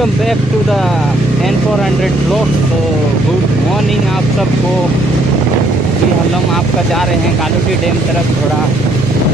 Welcome back to the N400 blog. तो good morning आप सबको। जी हम आपका जा रहे हैं कालूटी डैम तरफ थोड़ा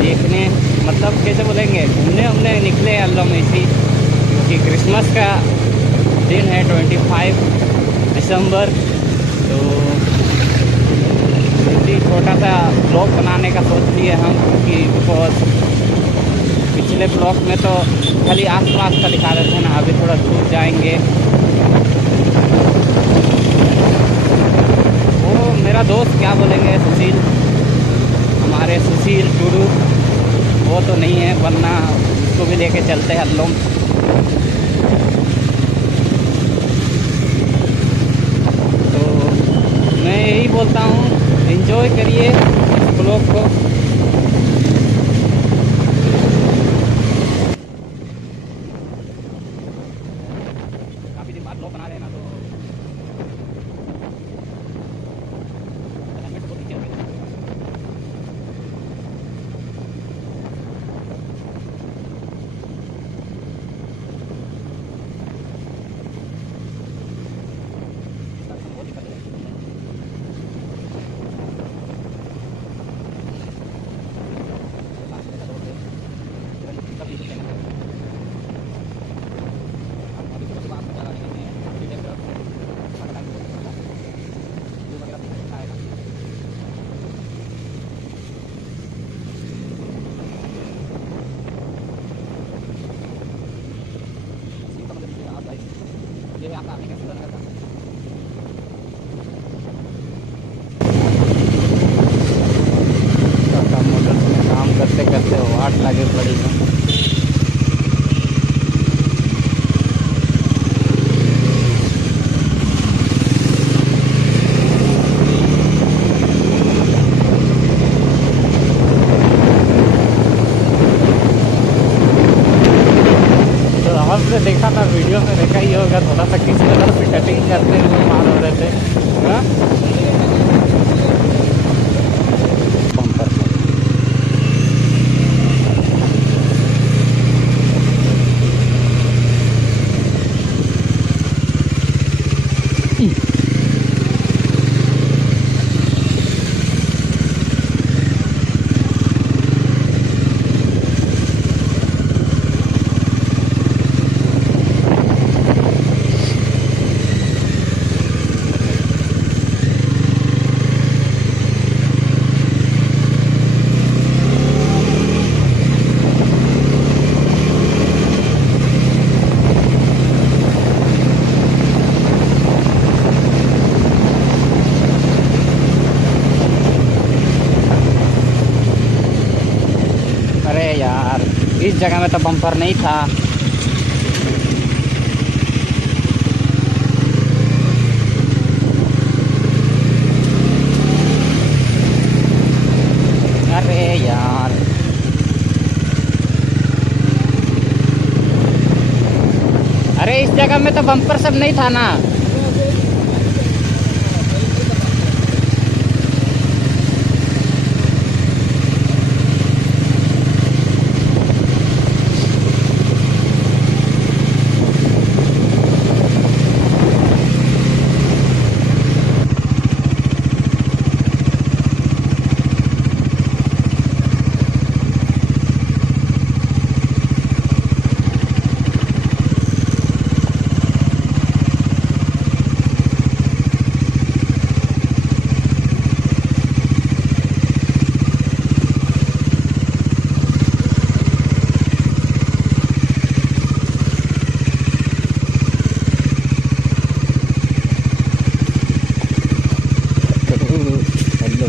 देखने, मतलब कैसे बोलेंगे, घूमने निकले हम इसी, क्योंकि क्रिसमस का दिन है 25 दिसंबर। तो इसी छोटा सा ब्लॉग बनाने का सोच लिए हम, क्योंकि बिकॉज पिछले ब्लॉग में तो खाली आसपास का दिखा रहे थे ना, अभी थोड़ा दूर जाएंगे। वो मेरा दोस्त क्या बोलेंगे, सुशील, हमारे सुशील टूडू, वो तो नहीं है, वरना उसको भी लेके चलते हैं हम लोग। तो मैं यही बोलता हूँ, एंजॉय करिए इस ब्लॉग को। काफ़ी दिन बाद ब्लॉग बना रहे हैं ना, तो काम करते करते वाट लगे पड़ी है। तो आपने देखा था, वीडियो में देखा ही होगा, थोड़ा सा किसी तरह से कटिंग करते हुए मार हो रहे थे। हाँ? अरे यार, इस जगह में तो बम्पर नहीं था। अरे यार, अरे इस जगह में तो बम्पर सब नहीं था ना।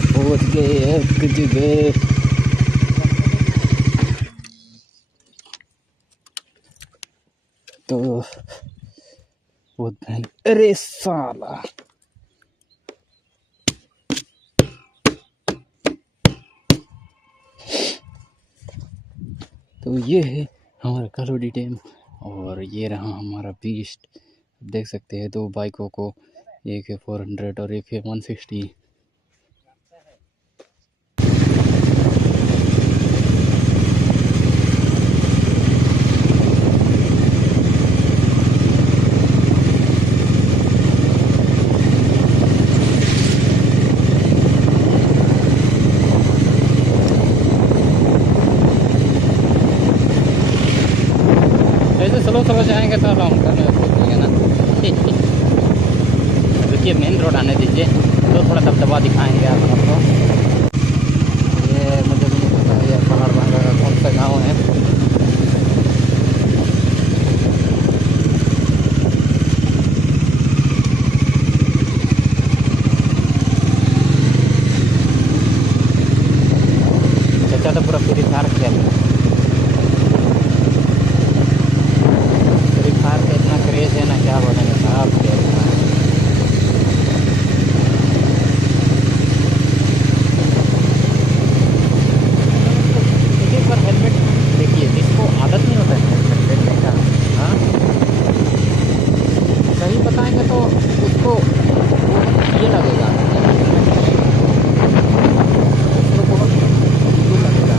पहुंच गए एक जगह। तो वो, अरे साला, तो ये है हमारा कालूटी डैम, और ये रहा हमारा बीस्ट। देख सकते हैं दो बाइकों को, एक है 400 और एक है 160। स्लो जाएंगे तो लॉन्ग टर्न में पहुँचेंगे ना। देखिए मेन रोड आने दीजिए तो थोड़ा दबदबा दिखाएंगे आप हमको। ये मुझे भी नहीं पता ये पहाड़बांगा का कौन सा गाँव है। चाचा तो पूरा फ्री फायर खेल रहे हैं। फ्री फायर का इतना क्रेज है ना, क्या बोलेंगे साहब, खेल रहा है। एक बार हेलमेट देखिए, जिसको आदत नहीं होता है हेलमेट पहनने का, हाँ सही बताएंगे तो उसको वो ये लगेगा, उसको बहुत ये लगेगा।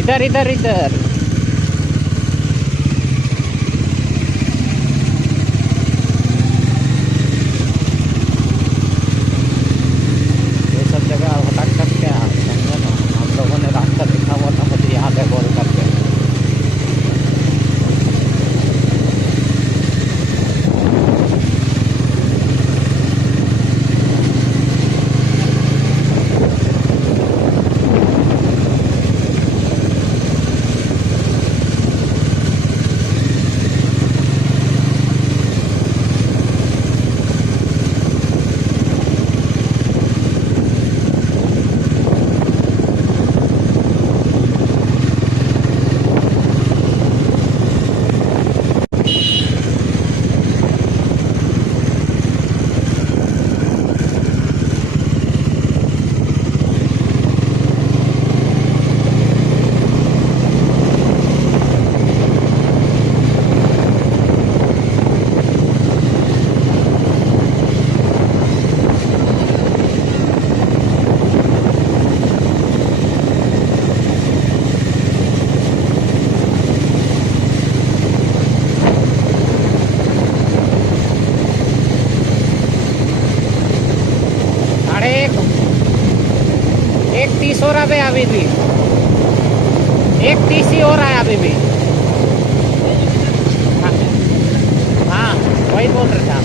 इधर इधर इधर ये सब जगह भटक सकते हैं आप, समझे ना। हम लोगों ने रास्ता देखा हुआ था, मुझे याद है गोल करके। एक 30 हो रहा है अभी भी, 1:30 ही हो रहा है अभी भी। हाँ हाँ वही बोल रहा था।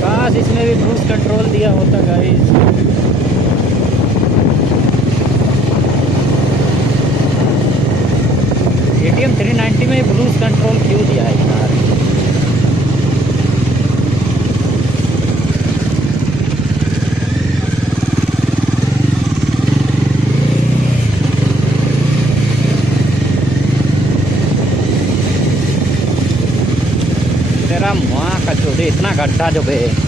काश इसमें भी क्रूज कंट्रोल दिया होता गाइस। KTM 390 में क्रूज कंट्रोल क्यों दिया है यार? तेरा माँ का चोदे, इतना गड्ढा जो बे।